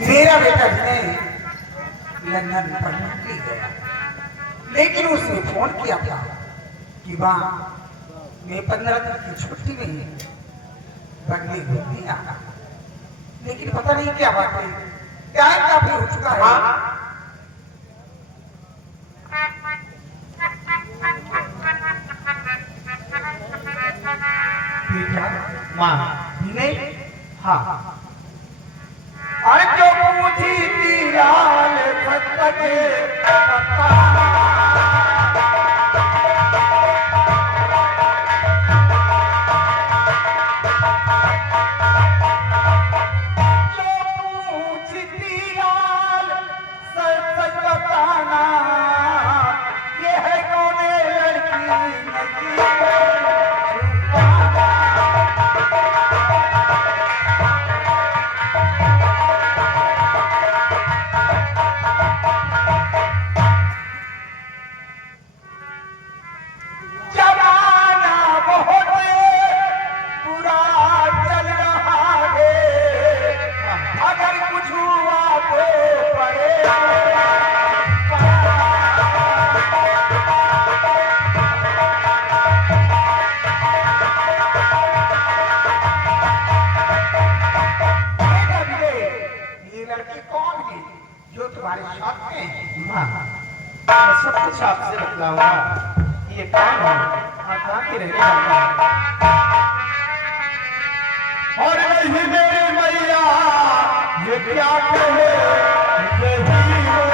मेरा बेटा विनय लंदन पढ़ने के लिए गया, लेकिन उसने फोन किया था कि वहाँ मैं 15 दिन की छुट्टी में ही बदली घूमने आना, लेकिन पता नहीं क्या बात है, टाइम काफी हो चुका है। बेटा माँ विनय, हाँ अरे जो पूछी थी लाल सत्ता के पत्ता, मैं सब कुछ आपसे बतलाऊंगा। ये कौन है और कहाँ की रहने वाली है? और नहीं मेरी मैया ये क्या कहे, यही हो।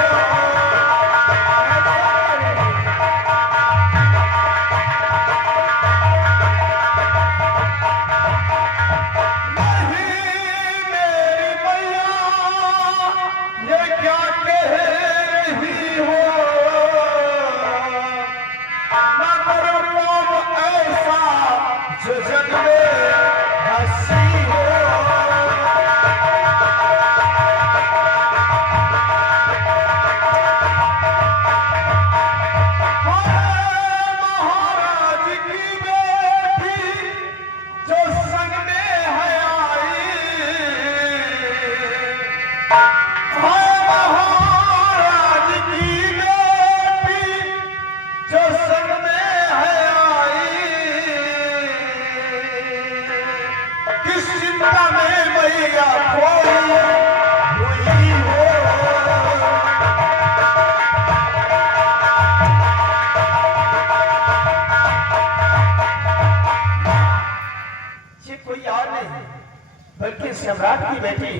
बल्कि सम्राट की बेटी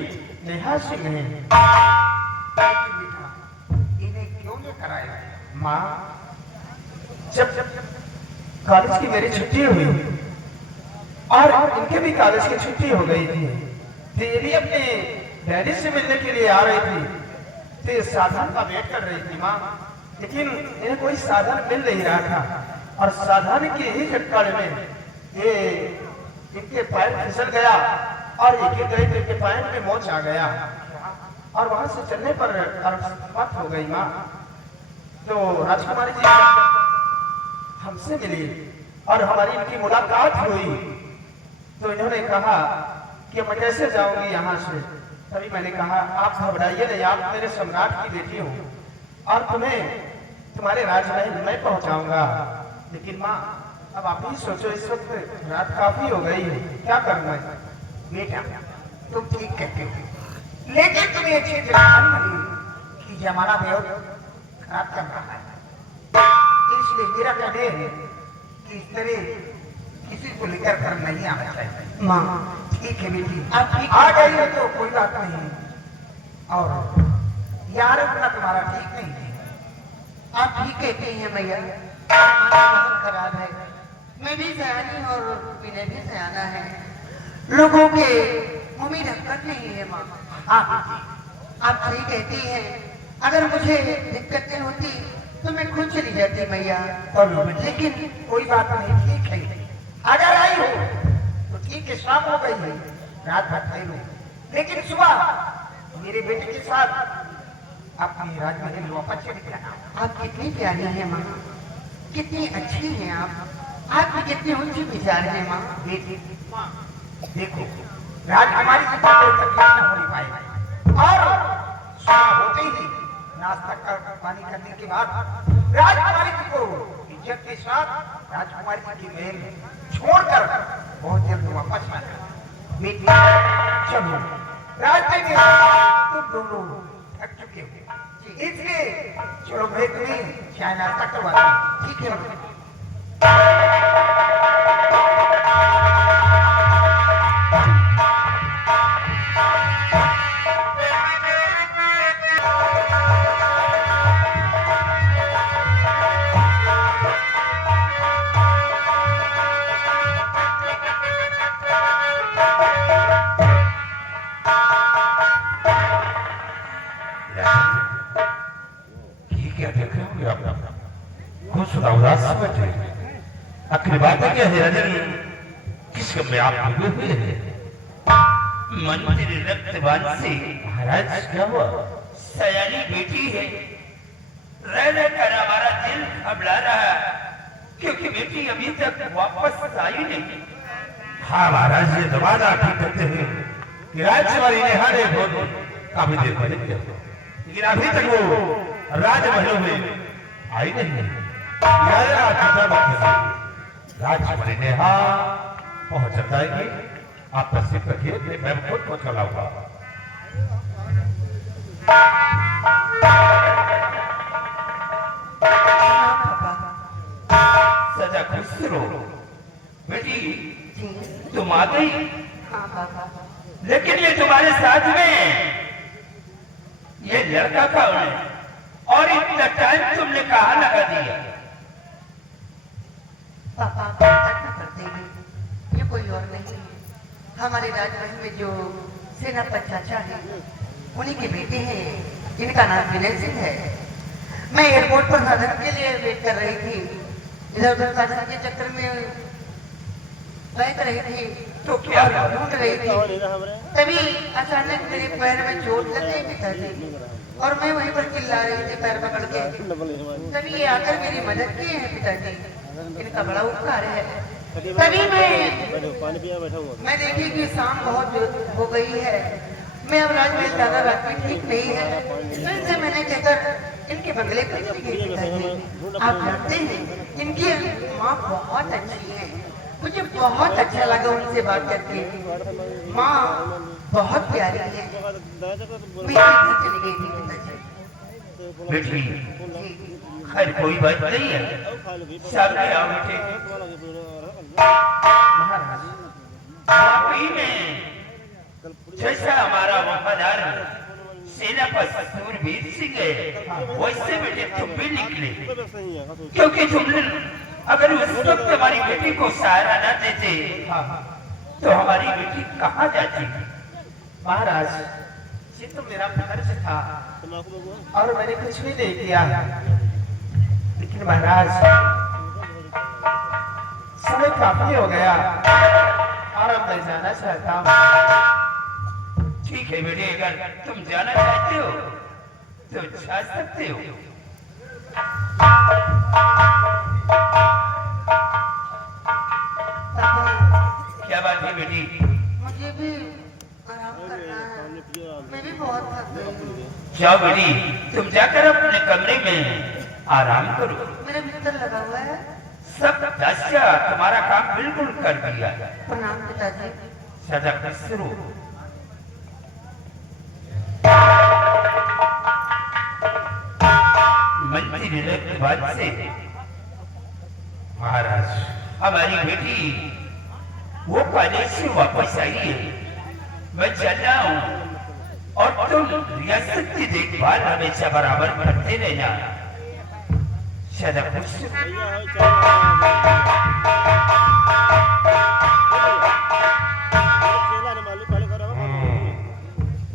नेहा सिंह है। इन्हें क्यों लेकर आए? माँ, जब कॉलेज की मेरी छुट्टी हुई और इनके भी कॉलेज की छुट्टी हो गई थी, तो ये भी अपने डैडी से मिलने के लिए आ रही थी, तो साधन का वेट कर रही थी माँ, लेकिन इन्हें कोई साधन मिल नहीं रहा था और साधन की ही चक्कर में ये इनके पैर फिसल गया और एक गए तो इनके पैर में मोच आ गया और वहां से चलने पर मत हो गई माँ। तो राजकुमारी जी हमसे मिली और हमारी इनकी मुलाकात हुई, तो इन्होंने कहा कि मैं कैसे जाऊंगी यहाँ से। तभी मैंने कहा आप घबराइए नहीं, आप मेरे सम्राट की बेटी हो और तुम्हें तुम्हारे राजमहल में पहुंचाऊंगा। लेकिन माँ अब आप ही सोचो, इस वक्त रात काफी हो गई है, क्या करना है? बेटा तुम ठीक कहते हो, लेकिन तुम्हें अच्छी जानकारी मिली कि जमाना बहुत खराब चल रहा है, इसलिए मेरा कहना है कि इस तरह किसी को लेकर कर नहीं आना चाहिए। माँ ठीक है बेटी, आप आ गई हो तो कोई बात नहीं, और यार अपना तुम्हारा ठीक नहीं है। आप ठीक कहते हैं भैया, बहुत खराब है। मैं भी सयानी और विनय भी सयाना है, लोगों के उम्मीद हरकत नहीं है माँ। आप सही कहती हैं, अगर मुझे दिक्कतें होती तो मैं खुद चली जाती मैया, लेकिन कोई बात नहीं, ठीक है, अगर आई हो तो ठीक है, शाम हो गई है, रात भर ठहर लो, लेकिन सुबह मेरे बेटे के साथ अपनी राजमहल वापस चले जाना। आप कितनी प्यारी हैं माँ, कितनी अच्छी हैं आप भी कितने ऊंचे विचार हैं माँ। देखो राजकुमारी की कोई तकलीफ न होने पाए और ही नाश्ता कर पानी करने के बाद राजकुमारी जी को इज्जत के साथ राजकुमारी जी की महल छोड़कर बहुत जल्द वापस आना। बेटी चलो राजकुमारी तुम दोनों थक चुके हो, इसलिए चलो मैं तुम्हें चाय नाश्ता करवाता हूँ। ठीक है। ये क्या देख रहे होंगे आप? कुछ उदास से बैठे। आखिर बात है क्या है राजन? किस गम में आप डूबे हुए हैं? मंदिर रक्तवान से महाराज क्या हुआ? सयानी बेटी है, रह रहकर हमारा दिल घबरा रहा है, क्योंकि बेटी अभी तक वापस आई नहीं। हाँ महाराज, ये दरवाजा ठीक करते हैं कि राजकुमारी ने हारे बहुत काफी देर पहले किया, लेकिन अभी तक वो राजमहल में आई नहीं। राजकुमारी ने हाँ पहुंच जाएगी, आप तस्वीर रखिए, मैं खुद को चलाऊंगा। सजा खुश रहो बेटी, तुम आ गई। हाँ पापा। लेकिन ये तुम्हारे साथ में ये लड़का कौन है और इतना टाइम तुमने कहाँ लगा दिया? पापा तक न करते हैं, ये कोई और नहीं है, हमारे राजमहल में जो सेनापति चाचा है उन्हीं के बेटे हैं, इनका नाम विनय सिंह है। मैं एयरपोर्ट पर साधन के लिए वेट कर रही थी, इधर उधर साधन के चक्कर में बैठ रही थी तो क्या ढूंढ रही थी, तभी अचानक मेरे पैर में चोट लग गई पिताजी, और मैं वहीं पर चिल्ला रही थी पैर पकड़ के, तभी ये आकर मेरी मदद की है पिताजी, इनका बड़ा उपकार है। तभी मैं देखी कि शाम बहुत हो गई है, मैं अब राजमहल ज्यादा रात में ठीक नहीं है, तो इनसे मैंने कहकर इनके बंगले पर चली गई पिताजी। आप जानते हैं इनकी माँ बहुत अच्छी है, मुझे बहुत अच्छा लगा उनसे बात करके, माँ बहुत प्यारी है। मैं घर चली गई थी पिताजी। बेटी खैर कोई बात नहीं है, सामने आओ बेटे। वाकई में जैसा हमारा वफादार सेनापति सूरवीर सिंह है, वैसे बेटे तुम भी निकले, क्योंकि तुमने अगर उस वक्त हमारी बेटी को सहारा न देते तो हमारी बेटी कहाँ जाती? महाराज, ये तो मेरा फर्ज था और मैंने कुछ भी नहीं किया, लेकिन महाराज समय काफी हो गया और अब मैं जाना चाहता हूँ। ठीक है बेटे, अगर तुम जाना चाहते हो तो जा सकते हो। क्या बात है बेटी? मुझे भी आराम करना है, मैं भी बहुत थक गई हूँ। जाओ बेटी, तुम जाकर अपने कमरे में आराम करो। मेरा बिस्तर लगा हुआ है। सब दासिया तुम्हारा काम बिल्कुल कर दिया। प्रणाम पिताजी। सदा खुश रहो। मंत्री के बाद से महाराज हमारी बेटी वो कॉलेज से वापस आई है, मैं चल रहा हूँ और तुम रियासत की देखभाल हमेशा बराबर करते रहना। सदा खुश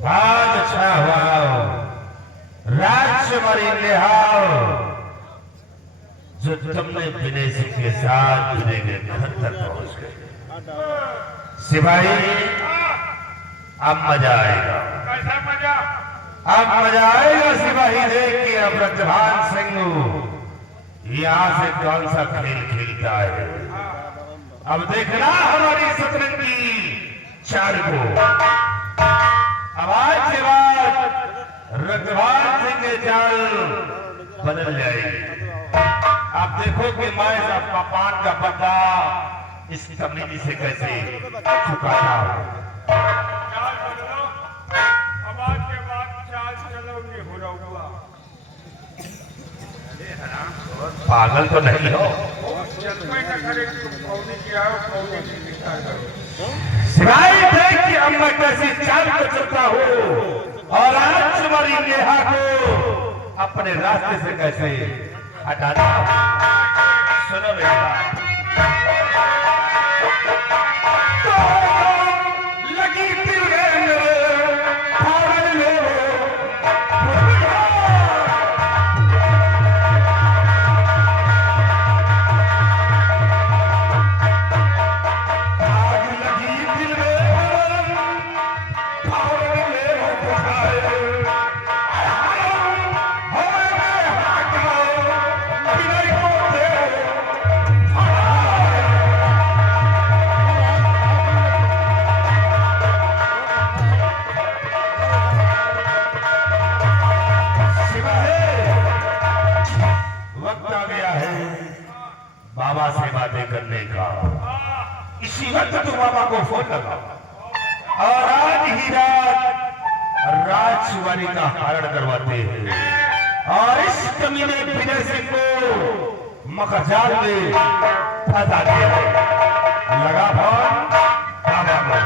बहुत अच्छा हुआ, राजकुमारी ले आओ जो तुमने विनय सिंह के साथ विनय के घर तक पहुंच गए। सिपाही अब मजा आएगा। कैसा मजा? अब मजा आएगा सिपाही देख के अब रतभान सिंह यहाँ से कौन सा खेल खेलता है। अब देखना हमारी शतरंज की चाल को। अब आज के बाद रतभान चाल बदल जाएगी। आप देखो कि मैं अपना पान का पत्ता इस कमीनी से कैसे चुकाता हूँ। चाल बदलो, आवाज के बाद चाल चलो, ये हो रहा हुआ। पागल तो नहीं हो? जन्मे का करे तुम पौनी किया हो, पौनी की दिशा करो। सिवाय देख कि अब मैं कैसी चाल पर चलता हूँ और आज तुम्हारी नेहा को अपने रास्ते से कैसे हटाता हूँ। सुनो बेटा, लगी दिल में फौरन लो, आग लगी दिल में फौरन लो बुझाए, हमें हटाओ विनय को दे वक्त आ गया है बाबा से बातें करने का। इसी वक्त तो बाबा को फोन लगाओ और आज ही रात राजकुमारी का हरण करवाते हैं और इस कमीने विजय सिंह को मखरजाल में फंसा दिया है। लगा फोन बाबा को।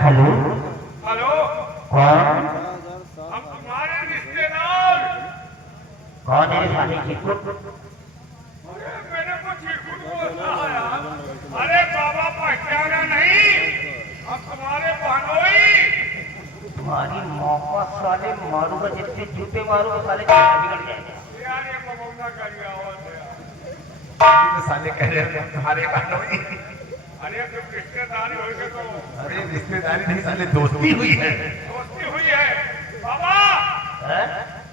हेलो, हेलो, कौन? हम तुम्हारे रिश्तेदार। कौन है साले चिरकुट? अरे मैंने कुछ चिरकुट बोला है यार। अरे बाबा पहचाना नहीं, हम तुम्हारे बहनोई। तुम्हारी मौका साले मारूंगा, जितने जूते मारूंगा साले चेहरा बिगड़ जाएगा। यार ये बबौना का ये आवाज है। तो साले कह रहे हैं तुम्हारे बहनोई। अरे तुम रिश्तेदारी हो गए तो अरे रिश्तेदारी नहीं साले दोस्ती हुई है। दोस्ती हुई है। बाबा, हैं?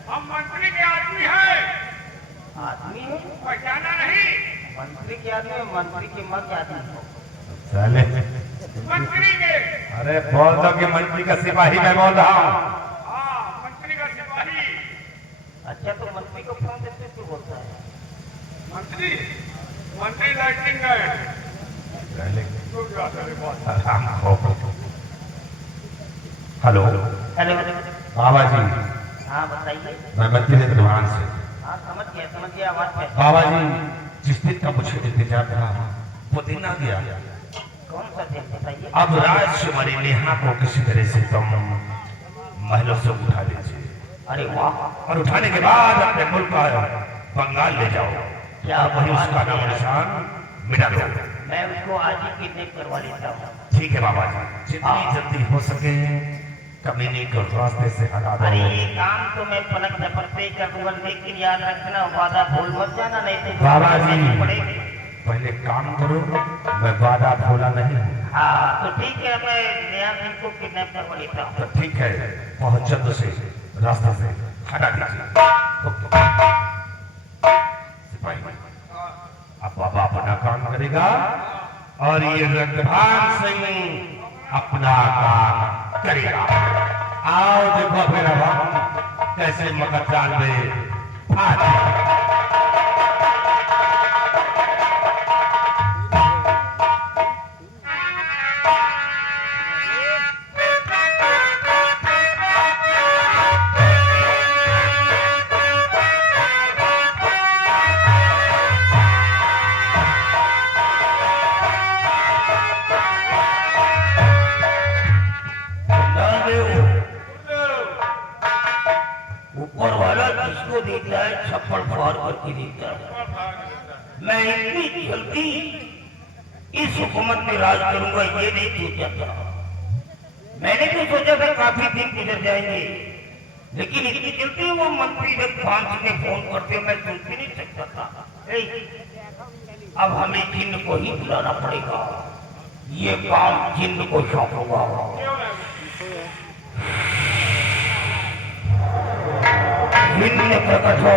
हम मंत्री के आदमी हैं, आदमी है? पहचाना नहीं? मंत्री के आदमी है, मंत्री की माँ के आदमी हो। साले मंत्री के। अरे बोल दो कि मंत्री का सिपाही मैं बोल रहा हूँ। हाँ, मंत्री का सिपाही। अच्छा, तो मंत्री को फोन देते क्यों बोलता है? मंत्री, मंत्री लाइटिंग है। रुक जा तेरे पास। हेलो हेलो, बाबा जी, हाँ बताइए। मैं मंत्री प्रधान से। हाँ समझ गया आवाज पे। बाबा जी, जिस दिन का मुझे इंतजार था वो दिन आ गया। कौन सा दिन बताइए? अब राजकुमारी नेहा को किसी तरह से तुम महलों से उठा लीजिए अरे वाह, और उठाने के बाद अपने मुल्क का बंगाल ले जाओ। क्या वही उसका नाम निशान मिटा दो। मैं उसको आज ही किडनैप करवा लेता हूँ। ठीक है बाबा जी, जितनी जल्दी हो सके कमीनी को रास्ते से हटा दो। अरे ये काम तो मैं पलक झपकते ही कर दूंगा, लेकिन याद रखना वादा भूल मत जाना, नहीं तो बाबा जी, पड़ेगी। पहले काम करो, मैं वादा भूला नहीं हूँ। हाँ तो ठीक है, मैं नया सिंह को किडनैप करवा लेता हूँ। तो ठीक है, बहुत जल्द से रास्ते से हटा दीजिए। सिपाही, अब बाबा अपना काम करेगा और ये रंगभान सिंह अपना काम करेगा। आओ देखो फिर अब हम कैसे मकर जाल में फंस गए। ऊपर वाला किसको देता है, छप्पड़ फाड़ करके देता है। मैं इतनी जल्दी इस हुकूमत में राज करूंगा ये नहीं सोचा था। मैंने तो सोचा था काफी दिन गुजर जाएंगे, लेकिन इतनी जल्दी वो मंत्री जब 5 में फोन करते मैं सोच भी नहीं सकता था। अब हमें जिन्न को ही बुलाना पड़ेगा, ये काम जिन्न को सौंपूंगा। भिन्न प्रकट हो।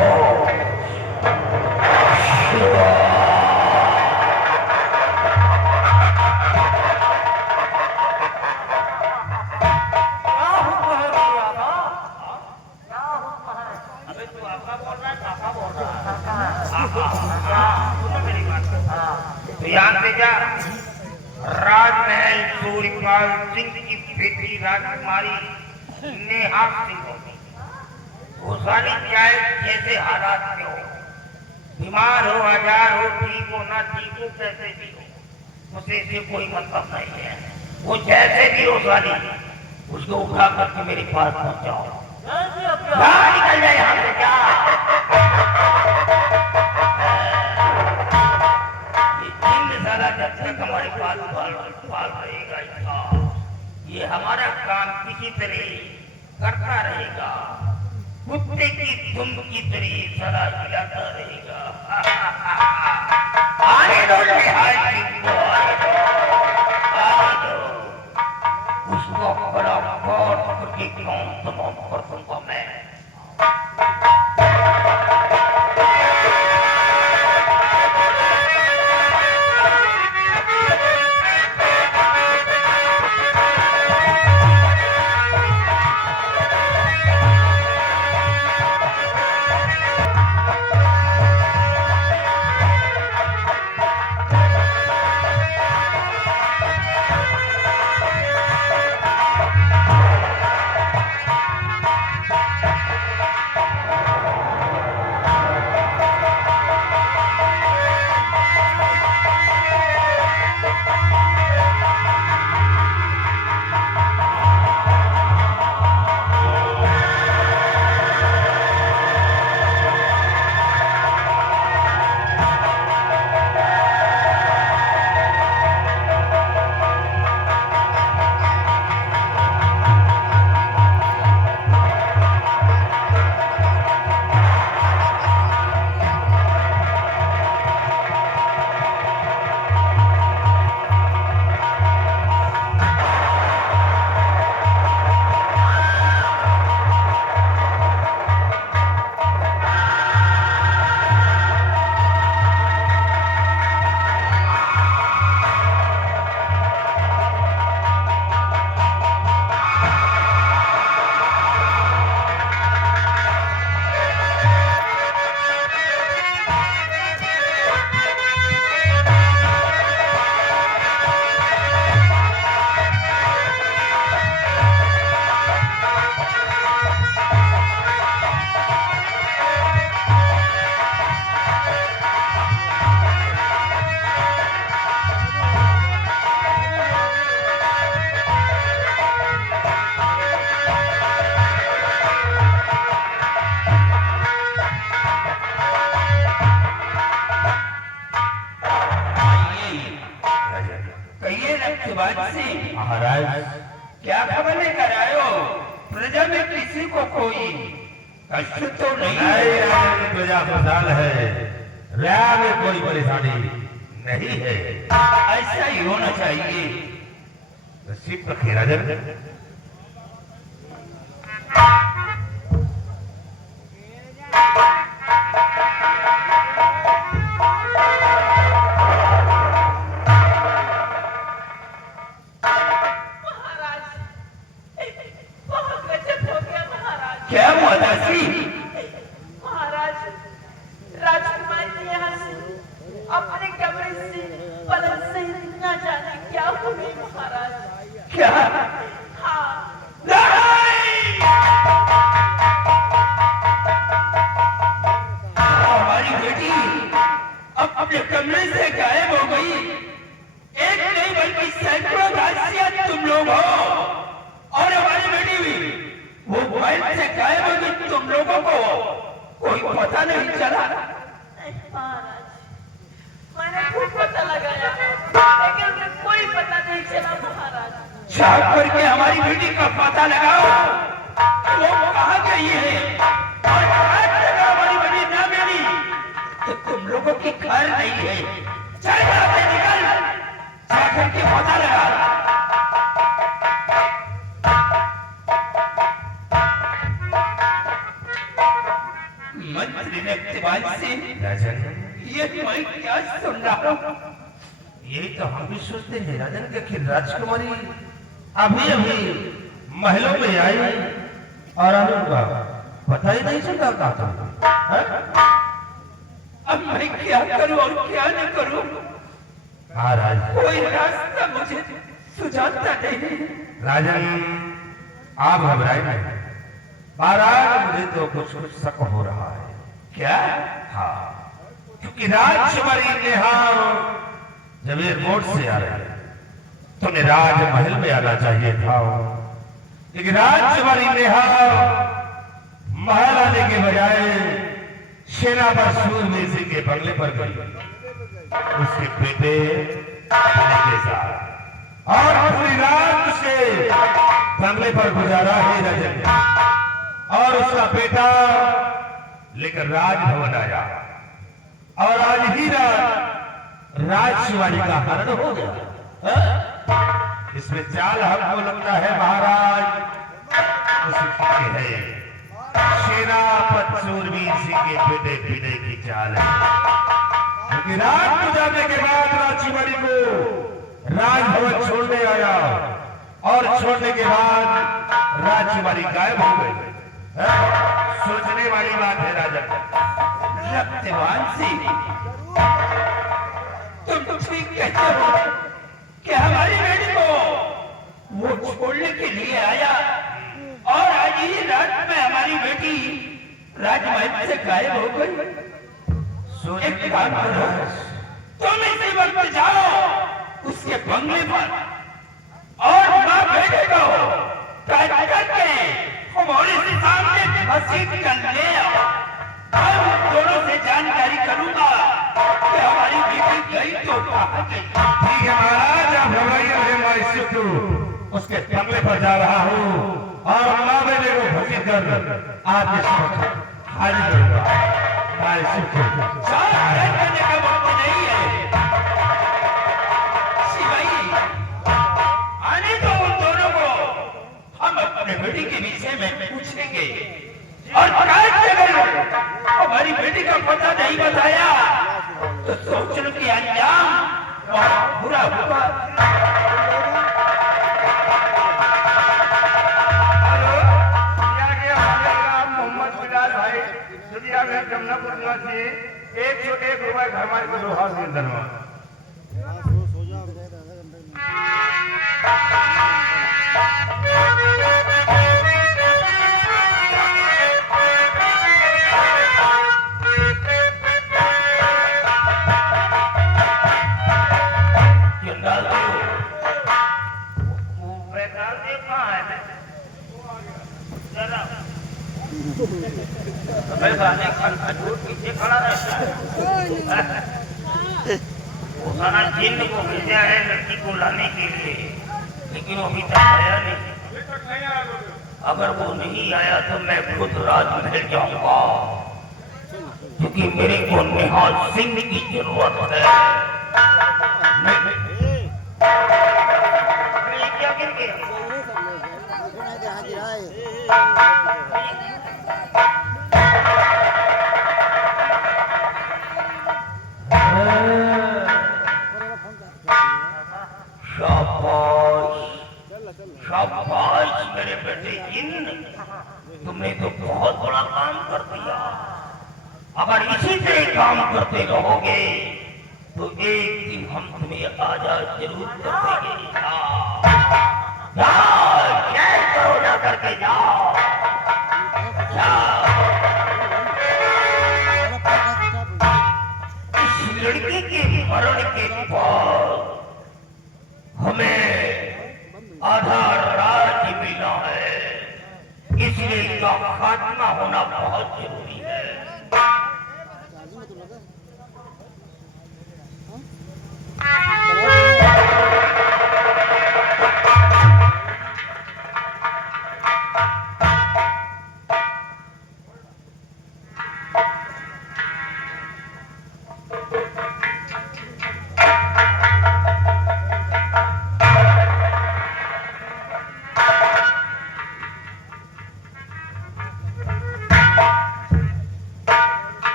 ध्यान से जा, राजमहल सूर्यपाल सिंह की बेटी राजकुमारी नेहा सिंह होगी। वो सारी चाहे जैसे हालात में हो, बीमार हो, आजार हो, ठीक हो ना ठीक हो, कैसे भी हो, उसे इससे कोई मतलब नहीं है। वो जैसे भी हो सारी, उसको उठा करके मेरे पास पहुंचाओ। निकल जाए यहाँ से क्या? जब तक हमारे पास पाल रहेगा इसका, ये हमारा काम किसी तरह करता रहेगा, कुत्ते की दुम की तरह सदा हिलाता रहेगा। आने दो उसको बड़ा बहुत करके कौन तमाम कर दूंगा मैं। महाराज क्या खबर लेकर आए हो? प्रजा में किसी को कोई कष्ट तो नहीं है? प्रजा खुशहाल है, रहा में कोई परेशानी नहीं है। ऐसा ही होना चाहिए। नसीब रखे राजन। क्या हुआ दासी? महाराज, राजकुमारी के यहाँ से अपने कमरे से पलंग से न जाने क्या हो गई महाराज। क्या? हाँ, हमारी बेटी अब अपने कमरे से गायब हो गई। एक नहीं बल्कि सैकड़ों दासियां तुम लोग हो, और हमारी बेटी भी वो मोबाइल से गायब हो गई। तुम लोगों को कोई पता नहीं चला? महाराज, मैंने खूब पता लगाया लेकिन उन्हें कोई पता नहीं चला महाराज। छाप करके हमारी बेटी का पता लगाओ, वो कहाँ गई है, और आज तक हमारी बेटी ना मिली तो तुम लोगों की खैर नहीं है। चल यहाँ से निकल, छाप करके पता लगा। मंत्री ने इत्तेबाल से राजन, ये मैं क्या सुन रहा हूँ? यही तो हम भी सोचते हैं राजन कि राजकुमारी अभी अभी महलों में आई और उनका पता ही नहीं चलता था। अब मैं क्या करूं और क्या न करूं? महाराज, कोई रास्ता मुझे सुझाता नहीं। राजन, आप घबराए नहीं। महाराज, मुझे तो कुछ कुछ शक हो रहा है। क्या? हाँ, क्योंकि राजकुमारी नेहा जब एयरपोर्ट से आ रही है तो उन्हें राजमहल में आना चाहिए था, लेकिन राजकुमारी नेहा महल आने के बजाय सेनापति सूरवीर सिंह के बंगले पर गई, उसके बेटे के साथ, और पूरी रात से बंगले पर गुजारा है रजन, और उसका बेटा लेकर राजभवन आया और आज ही रात राजकुमारी का हरण हो गया। हाँ? इसमें चाल हमको लगता है महाराज उसकी है सेनापति सूरवीर सिंह के बेटे विनय की चाल है, क्योंकि रात गुजारने के बाद राजकुमारी को राजभवन छोड़ने आया और छोड़ने के बाद राजकुमारी गायब हो गई। सोचने वाली बात है राजा। रक्तवान सिंह, तुम ठीक कहते हो कि हमारी बेटी को वो छोड़ने के लिए आया और आज ही रात में हमारी बेटी राजमहल से गायब हो गई। एक बात करो, तुम इसी वक्त जाओ उसके बंगले पर और मां बेटे को कैद करके हमारे सामने घसीट कर ले आओ। मैं उन दोनों से जानकारी करूंगा कि हमारी बेटी गई तो कहाँ गई। ठीक है महाराज, आप घबराइए नहीं, मैं इस वक्त उसके बंगले पर जा रहा हूँ और माँ बेटे को घसीट कर आपके समक्ष हाजिर करूंगा। मैं इस वक्त करने का वक्त नहीं है सिपाही, आने दो उन दोनों को, हम अपने बेटी के विषय में पूछेंगे और हमारी बेटी का पता नहीं बताया तो सोच लो कि अंजाम बहुत बुरा होगा। मोहम्मद बिलाल भाई दुनिया में जमनापुर निवासी 101 रुपए घर मार को लोहार से धन्यवाद। पीछे खड़ा रहता है। वो सारा जिन्न को भेजा है लड़की को लाने के लिए, लेकिन वो अभी तक आया नहीं। अगर वो नहीं आया तो मैं खुद राजमहल जाऊंगा, क्योंकि मेरे को नेहा सिंह की जरूरत है। क्या गिर गया? शाबाश मेरे बेटे जिन्न, तुमने तो बहुत बड़ा काम कर दिया। अगर इसी तरह काम करते रहोगे तो एक दिन हम तुम्हें आजाद जरूर कर देंगे। जाओ, जय करो, जा करके जाओ, जाओ। इस लड़की के मरण के बाद हमें आधा राज्य मिला है, इसलिए इसका खात्मा होना बहुत जरूरी है।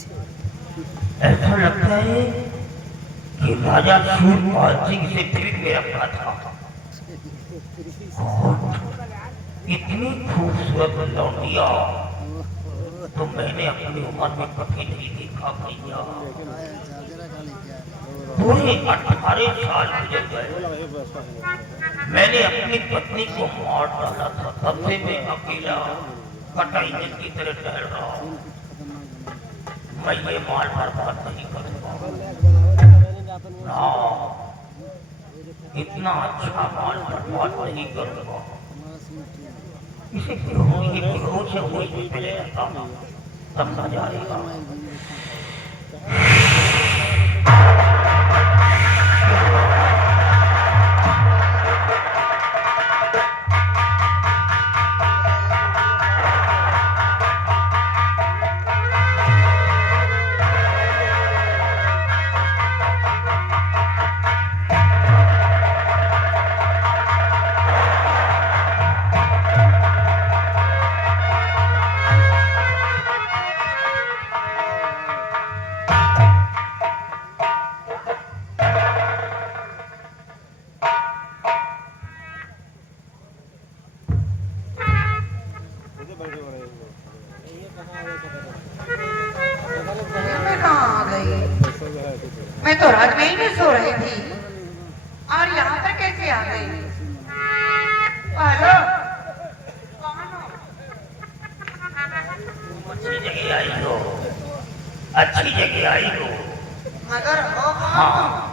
ऐसा लगता है कि राजा सूरपाल सिंह से फिर में रखा था। और इतनी खूबसूरत लौंडिया तो मैंने अपनी उम्र में कभी नहीं देखा भैया। पूरे 18 साल गुजर गए, मैंने अपनी पत्नी को मार डाला था, तब से मैं अकेला कटाई की तरह टहल रहा हूँ। मैं ये माल बर्बाद नहीं करूँगा ना, इतना अच्छा माल बर्बाद नहीं करूँगा। इसे गिरोह से होश में चले जाता हूँ, तब मजा आएगा। मैं कहाँ आ गई? मैं तो राजमहल में सो रही थी और यहाँ पर कैसे आ गई? हेलो, कौन हो? अच्छी जगह आई हो, अच्छी जगह आई हो। मगर हो कौन हाँ, तुम?